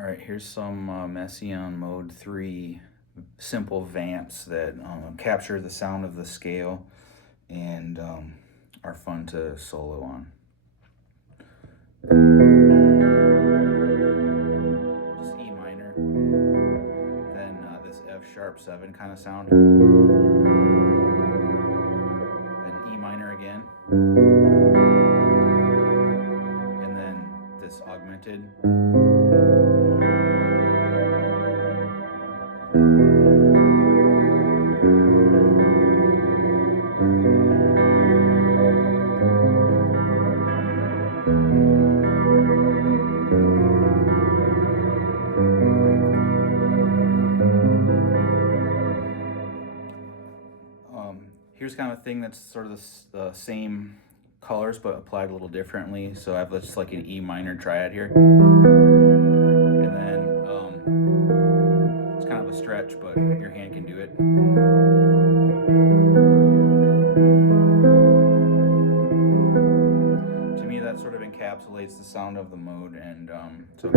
All right, here's some Messiaen Mode 3 simple vamps that capture the sound of the scale and are fun to solo on. Just E minor, then this F sharp 7 kind of sound, then E minor again, and then this augmented. Here's kind of a thing that's sort of the same colors but applied a little differently. So I have just like an E minor triad here, and then it's kind of a stretch, but your hand can do it. To me, that sort of encapsulates the sound of the mode, and so.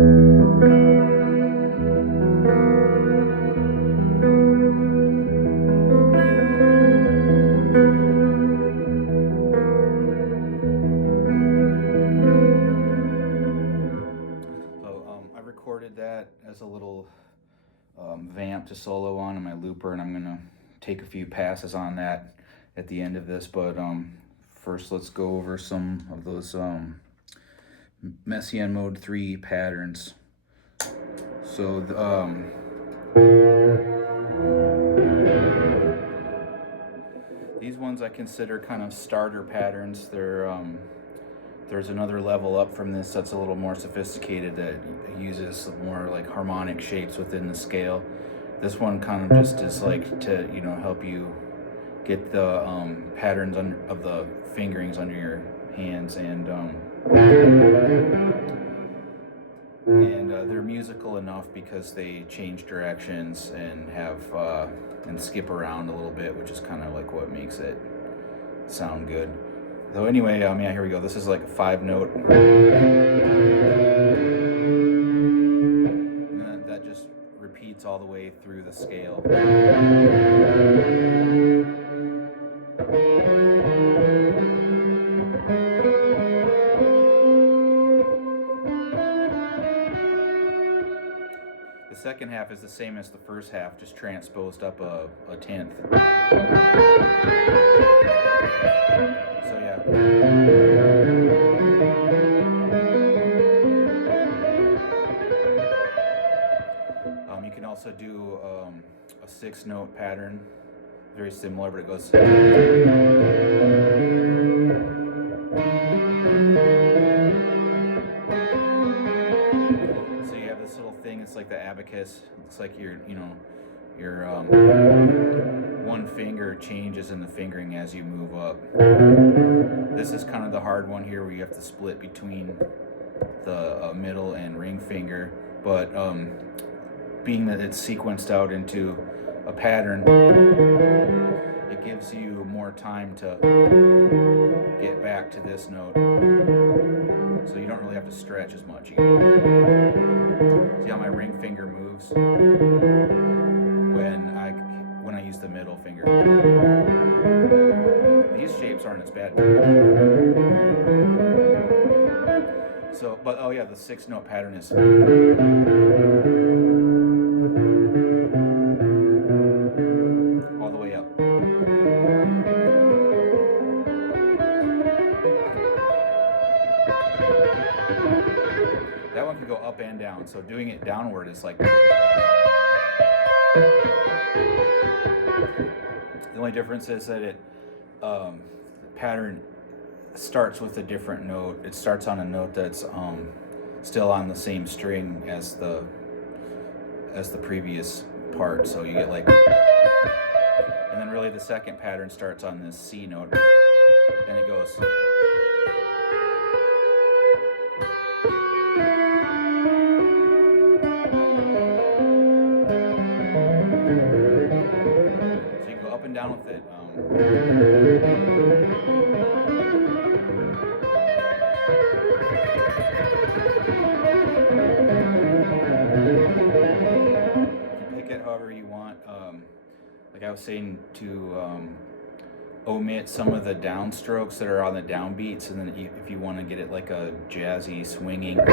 I recorded that as a little vamp to solo on in my looper, and I'm gonna take a few passes on that at the end of this. But first, let's go over some of those Messiaen Mode 3 patterns. So these ones I consider kind of starter patterns. There's another level up from this that's a little more sophisticated that uses more like harmonic shapes within the scale. This one kind of just is like to help you get the patterns of the fingerings under your hands, and they're musical enough because they change directions and have and skip around a little bit, which is kind of like what makes it sound good. So anyway, yeah, here we go. This is like a 5-note. And that just repeats all the way through the scale. The second half is the same as the first half, just transposed up a tenth. So yeah. You can also do a 6-note pattern, very similar, but it goes. So you have this little thing. It's like the abacus. It's like your one finger changes in the fingering as you move up. This is kind of the hard one here, where you have to split between the middle and ring finger, but being that it's sequenced out into a pattern, it gives you more time to get back to this note, so you don't really have to stretch as much. See how my ring finger moves when I use the middle finger. These shapes aren't as bad. So, but oh yeah, the 6-note pattern is. All the way up. That one can go up and down, so doing it downward is like. The only difference is that it pattern starts with a different note. It starts on a note that's still on the same string as the previous part, so you get like, and then really the second pattern starts on this C note, and it goes. So you go up and down with it. You pick it however you want. Like I was saying, to omit some of the downstrokes that are on the downbeats, and then if you want to get it like a jazzy swinging. There's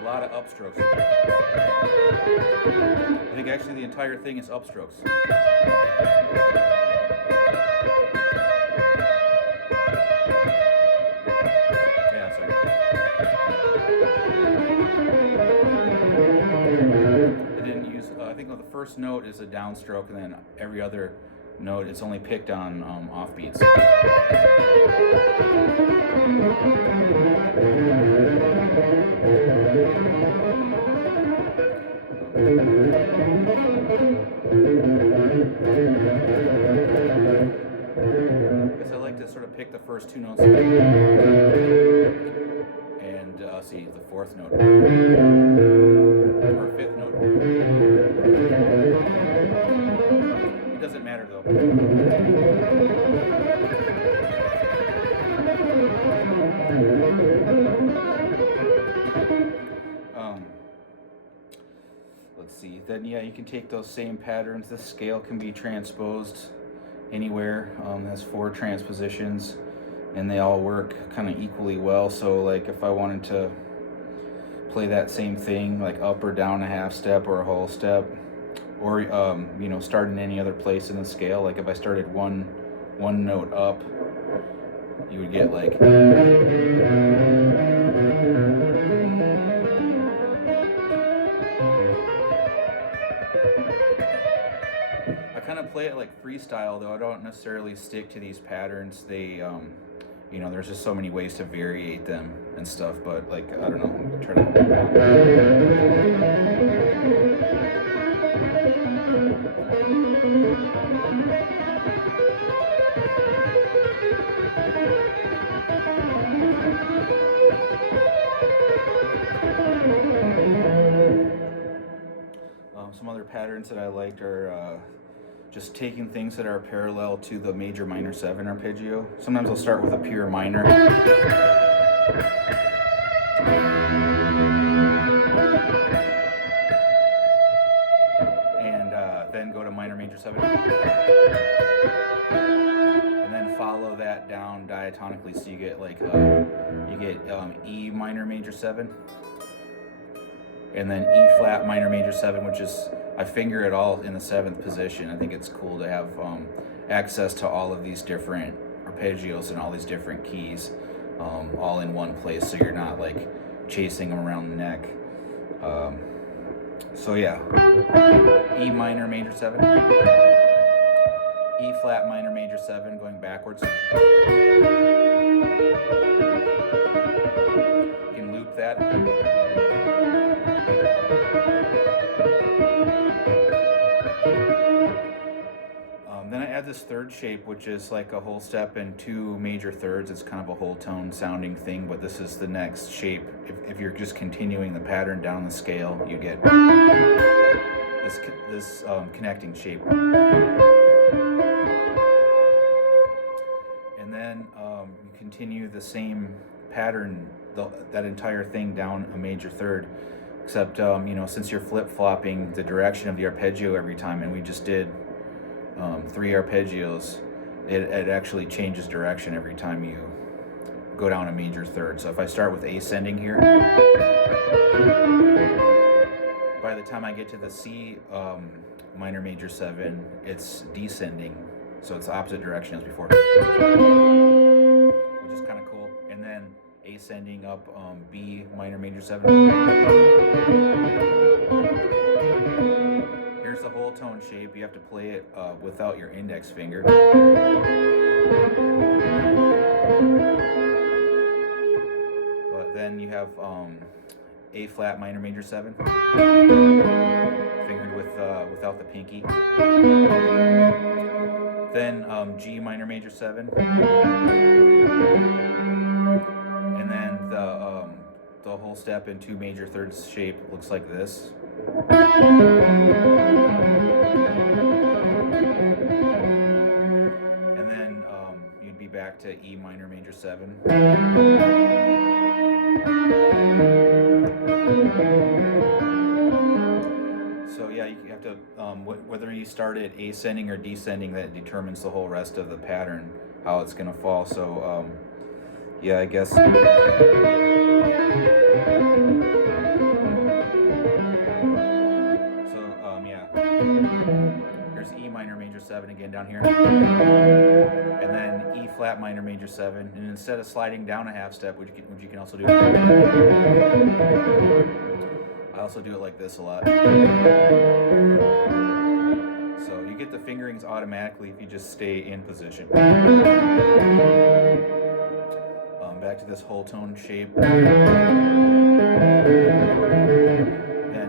a lot of upstrokes. I think actually the entire thing is upstrokes. Yeah, sorry. I didn't use, I think the first note is a downstroke, and then every other note it's only picked on offbeats. I guess I like to sort of pick the first two notes and see the fourth note or fifth note. It doesn't matter though. Let's see. Then yeah, you can take those same patterns. This scale can be transposed anywhere. It has 4 transpositions, and they all work kind of equally well. So like if I wanted to play that same thing like up or down a half step or a whole step, or you know, start in any other place in the scale, like if I started one note up, you would get like play it like freestyle though. I don't necessarily stick to these patterns. They you know, there's just so many ways to variate them and stuff, but like I don't know, try to some other patterns that I liked are just taking things that are parallel to the major minor 7 arpeggio. Sometimes I'll start with a pure minor. And then go to minor major 7. And then follow that down diatonically, so you get like E minor major 7. And then E flat minor major 7, which is, I finger it all in the 7th position. I think it's cool to have access to all of these different arpeggios and all these different keys all in one place, so you're not like chasing them around the neck. So yeah, E minor major 7, E flat minor major 7 going backwards. You can loop that. Then I add this third shape, which is like a whole step and 2 major thirds. It's kind of a whole tone sounding thing, but this is the next shape. If you're just continuing the pattern down the scale, you get this connecting shape. And then you continue the same pattern, that entire thing down a major third, except you know, since you're flip-flopping the direction of the arpeggio every time, and we just did 3 arpeggios, it actually changes direction every time you go down a major third. So if I start with ascending here, by the time I get to the C minor major 7, it's descending, so it's the opposite direction as before, which is kind of cool. And then ascending up B minor major 7. Here's the whole tone shape. You have to play it without your index finger. But then you have A flat minor major 7, fingered without the pinky. Then G minor major 7, and then the whole step in 2 major thirds shape looks like this. And then you'd be back back to E minor major 7. So yeah, you have to, whether you start at ascending or descending, that determines the whole rest of the pattern, how it's going to fall. So yeah, I guess. So yeah, here's E minor major 7 again down here, and then E flat minor major 7, and instead of sliding down a half step, which you can also do, I also do it like this a lot. So you get the fingerings automatically if you just stay in position. Back to this whole tone shape. Then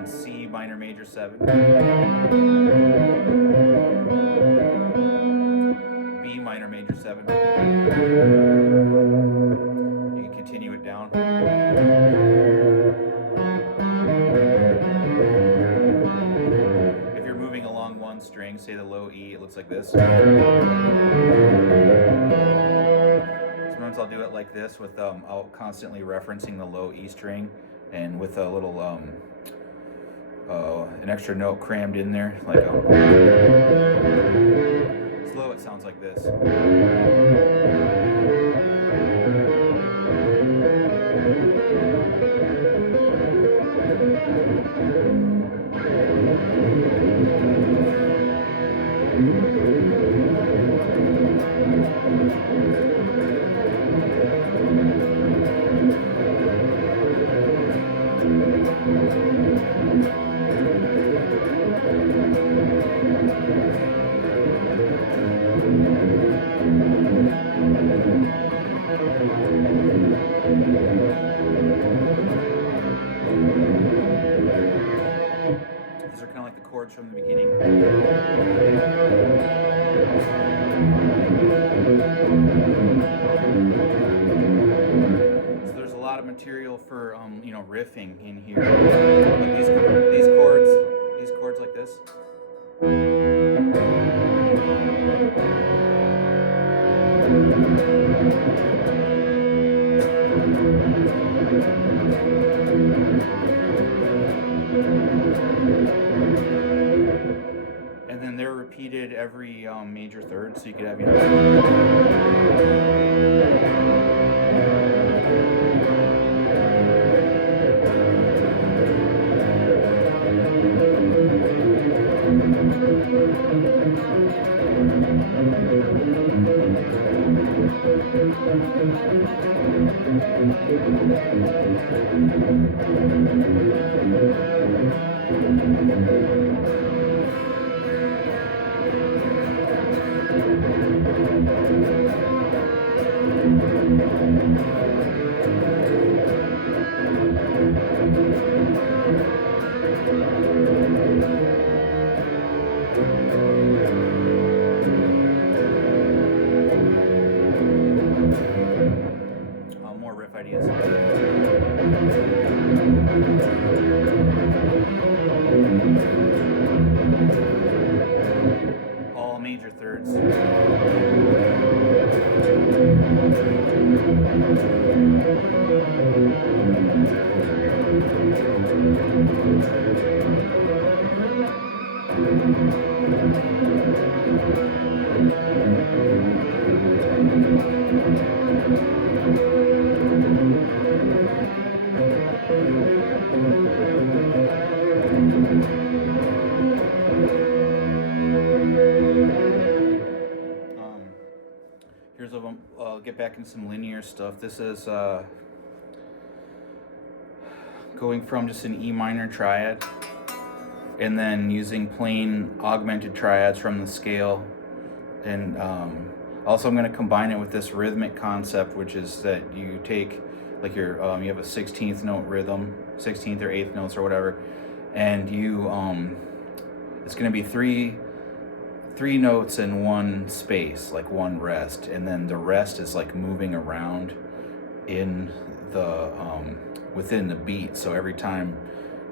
C minor major 7. B minor major 7. You can continue it down. If you're moving along one string, say the low E, it looks like this. Sometimes I'll do it like this with I'll constantly referencing the low E string, and with a little an extra note crammed in there, like slow, it sounds like this. These are kind of like the chords from the beginning. So there's a lot of material for riffing in here. Like these chords like this. And then they're repeated every major third, so you could have, more riff ideas. All major thirds. Here's I'll get back into some linear stuff. This is going from just an E minor triad and then using plain augmented triads from the scale, and also I'm going to combine it with this rhythmic concept, which is that you take like your you have a 16th note rhythm, 16th or 8th notes or whatever, and you it's going to be three notes in one space, like one rest, and then the rest is like moving around in the within the beat. So every time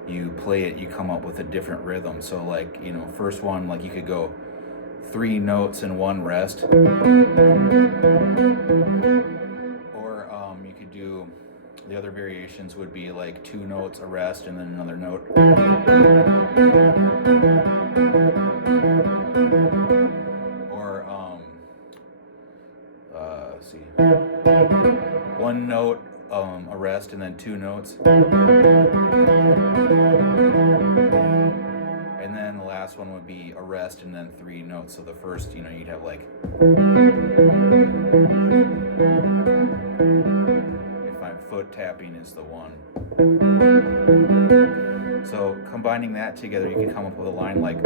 you play it, you come up with a different rhythm. So like, first one, like you could go 3 notes and 1 rest. Or you could do, the other variations would be like 2 notes, a rest, and then another note. Or let's see, 1 note, a rest, and then 2 notes. And then the last one would be a rest and then 3 notes. So the first, you'd have like, if I'm foot tapping is the 1. So combining that together, you can come up with a line like,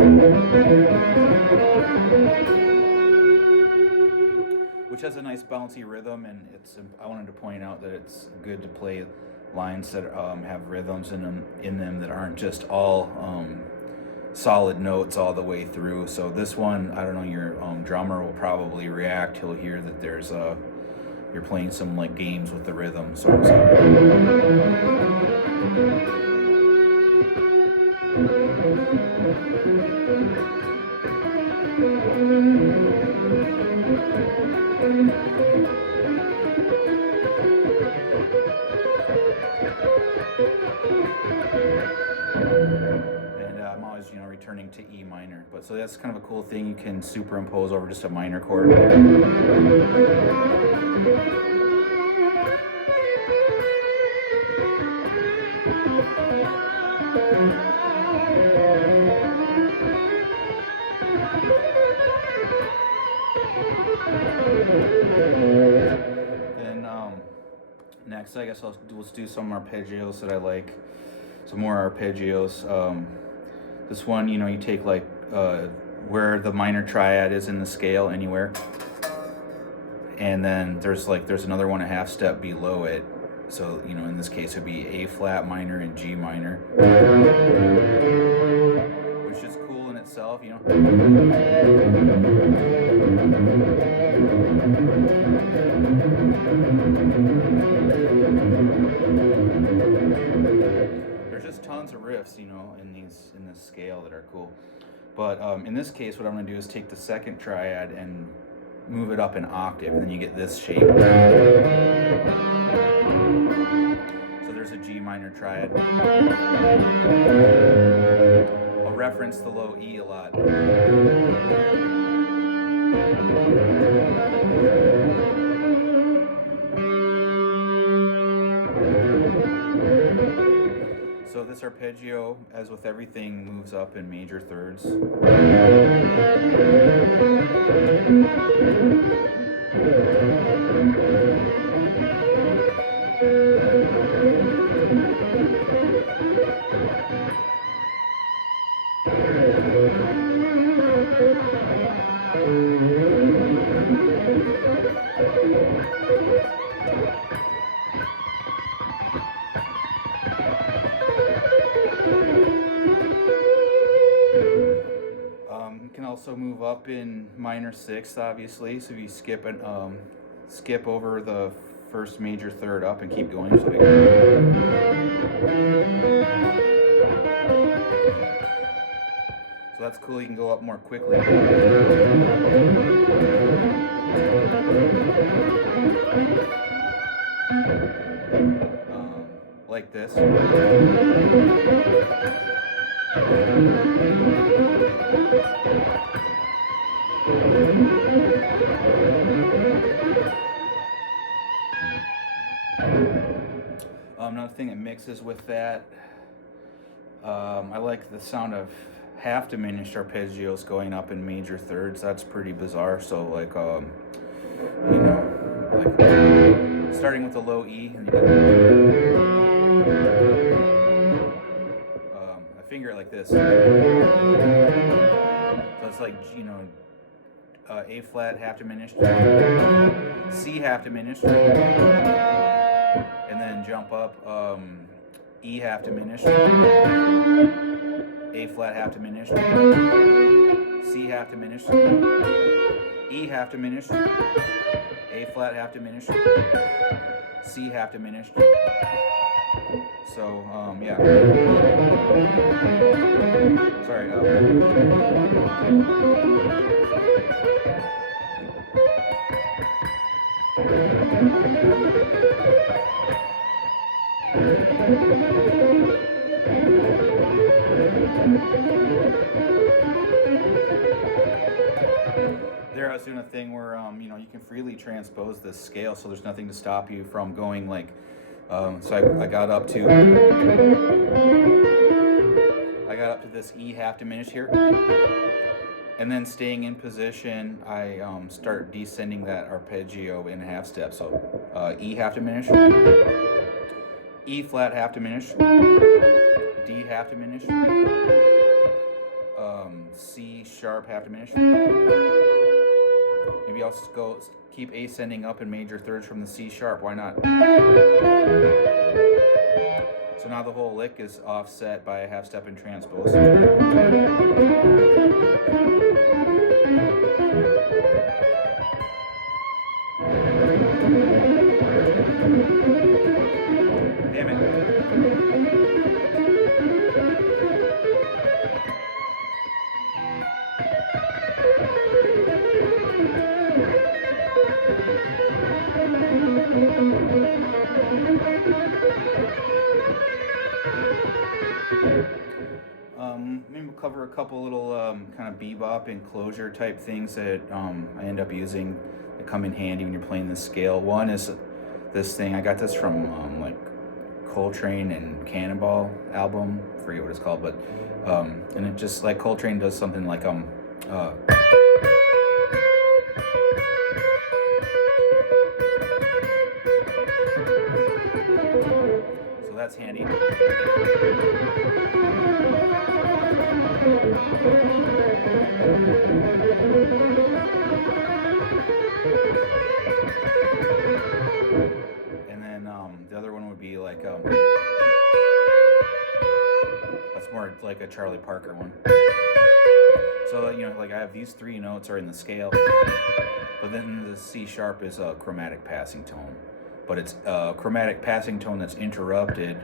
which has a nice bouncy rhythm, and I wanted to point out that it's good to play lines that have rhythms in them that aren't just all solid notes all the way through. So this one, I don't know, your drummer will probably react. He'll hear that there's you're playing some like games with the rhythm. So I'm always, returning to E minor. But so that's kind of a cool thing you can superimpose over just a minor chord. Then next, I guess let's do some arpeggios that I like. Some more arpeggios. This one, you take like where the minor triad is in the scale, anywhere, and then there's another 1.5 step below it. So in this case, it'd be A flat minor and G minor, which is cool in itself, There's just tons of riffs, in this scale that are cool. But in this case, what I'm going to do is take the second triad and move it up an octave, and then you get this shape. So there's a G minor triad. I'll reference the low E a lot. So this arpeggio, as with everything, moves up in major thirds. Also move up in minor sixth, obviously. So if you skip over the first major third up and keep going. So that's cool. You can go up more quickly. Like this. Another thing that mixes with that, I like the sound of half diminished arpeggios going up in major thirds. That's pretty bizarre. So like starting with a low E, and I finger it like this. So it's like A flat half diminished, C half diminished, and then jump up, E half diminished, A flat half diminished, C half diminished, E half diminished, A flat half diminished, C half diminished. So yeah. Sorry. There I was doing a thing where you know, you can freely transpose this scale, so there's nothing to stop you from going like so I got up to this E half diminished here, and then staying in position I start descending that arpeggio in half step. So E half diminished, E flat half diminished, D half diminished, C sharp half diminished. Maybe I'll just go keep ascending up in major thirds from the C sharp. Why not? So now the whole lick is offset by a half step and transpose. Damn it. Maybe we'll cover a couple little kind of bebop enclosure type things that I end up using that come in handy when you're playing this scale. One is this thing. I got this from like Coltrane and Cannonball album. I forget what it's called, but and it just like Coltrane does something like so that's handy. And then the other one would be like that's more like a Charlie Parker one. So you know, like I have these three notes are in the scale, but then the C sharp is a chromatic passing tone, but it's a chromatic passing tone that's interrupted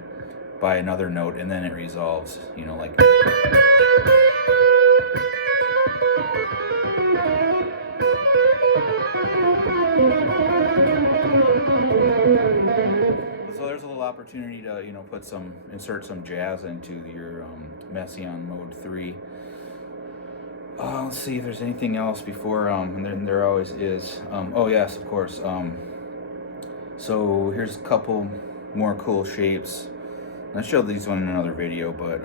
by another note, and then it resolves, you know, like. So there's a little opportunity to, you know, insert some jazz into your Messiaen mode 3. Let's see if there's anything else before, and then there always is. Oh yes, of course. So here's a couple more cool shapes. I showed these one in another video, but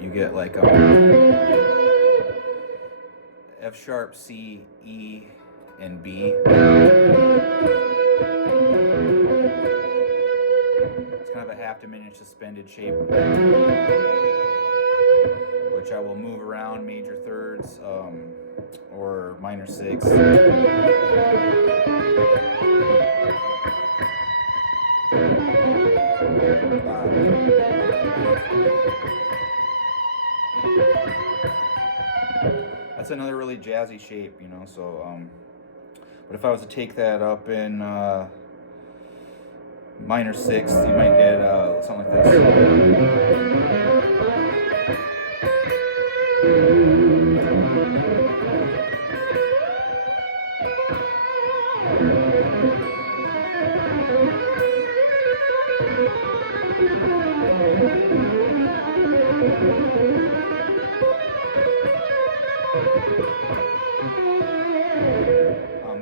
you get like F sharp, C, E, and B. It's kind of a half diminished suspended shape, which I will move around major thirds or minor six. That's another really jazzy shape, you know. So, but if I was to take that up in minor sixth, you might get something like this.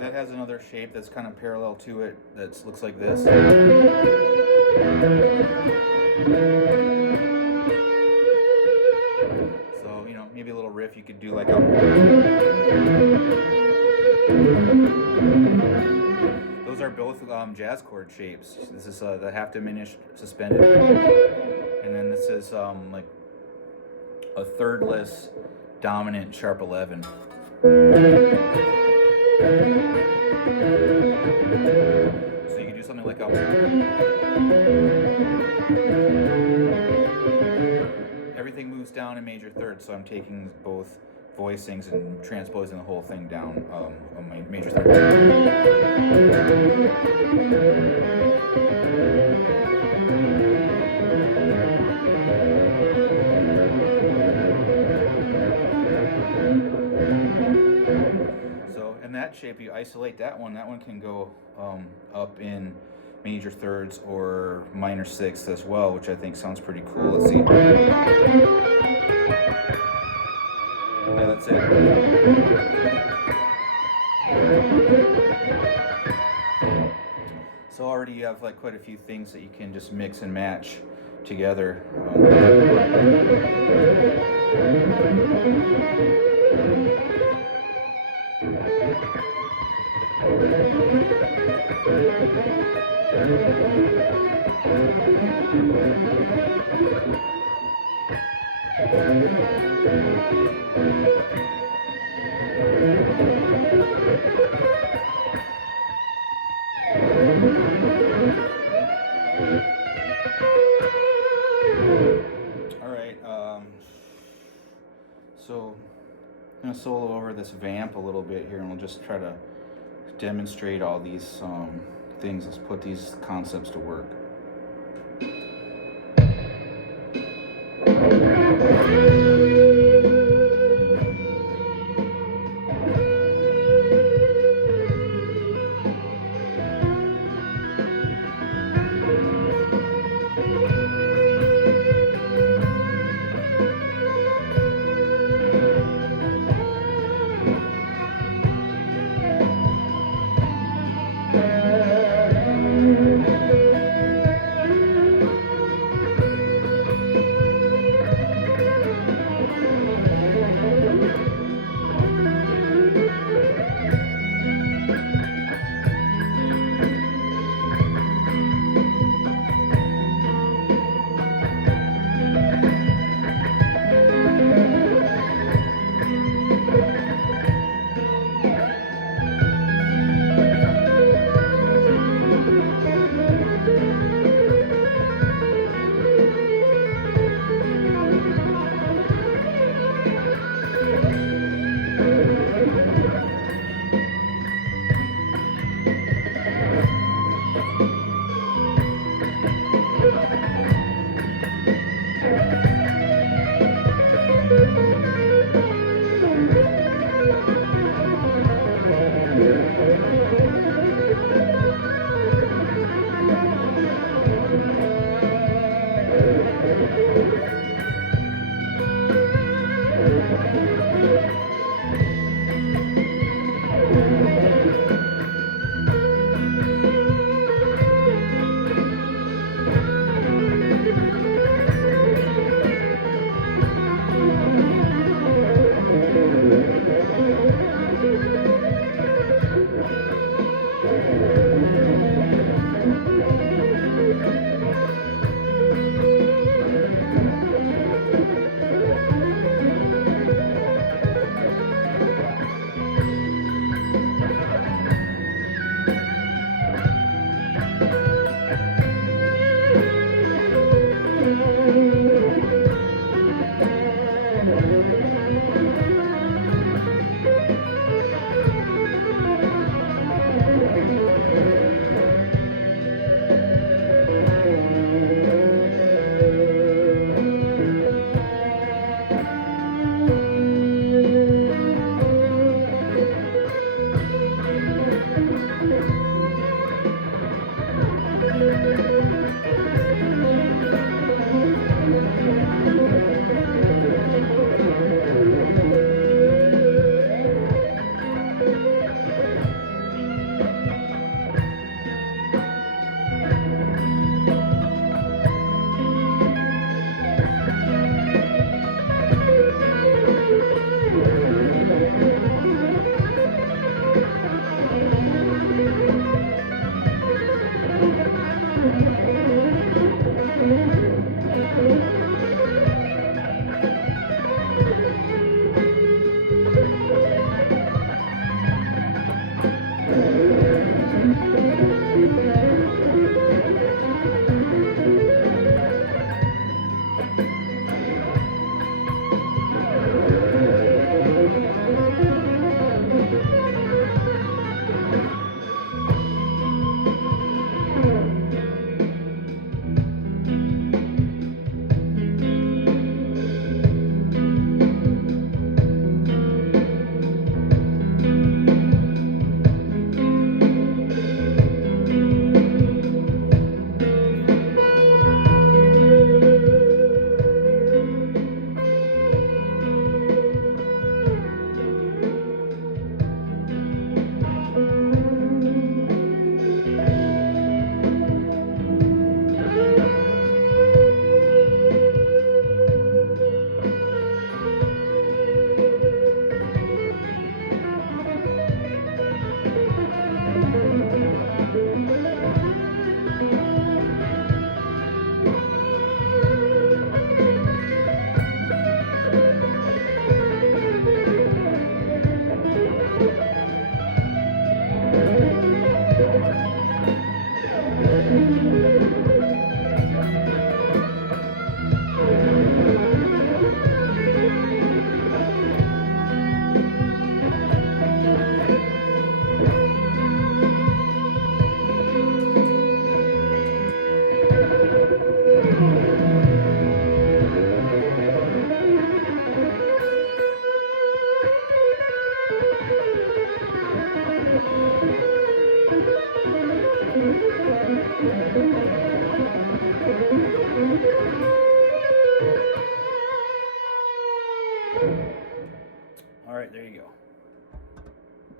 That has another shape that's kind of parallel to it that looks like this. So, you know, maybe a little riff you could do like a... Those are both jazz chord shapes. This is the half diminished suspended, and then this is like a thirdless dominant sharp 11. So you can do something like a... Everything moves down in major thirds, so I'm taking both voicings and transposing the whole thing down on my major third. that shape, you isolate that one can go up in major thirds or minor sixths as well, which I think sounds pretty cool. Let's see. Yeah, that's it. So already you have like quite a few things that you can just mix and match together. So I'm going to solo over this vamp a little bit here, and we'll just try to demonstrate all these things. Let's put these concepts to work.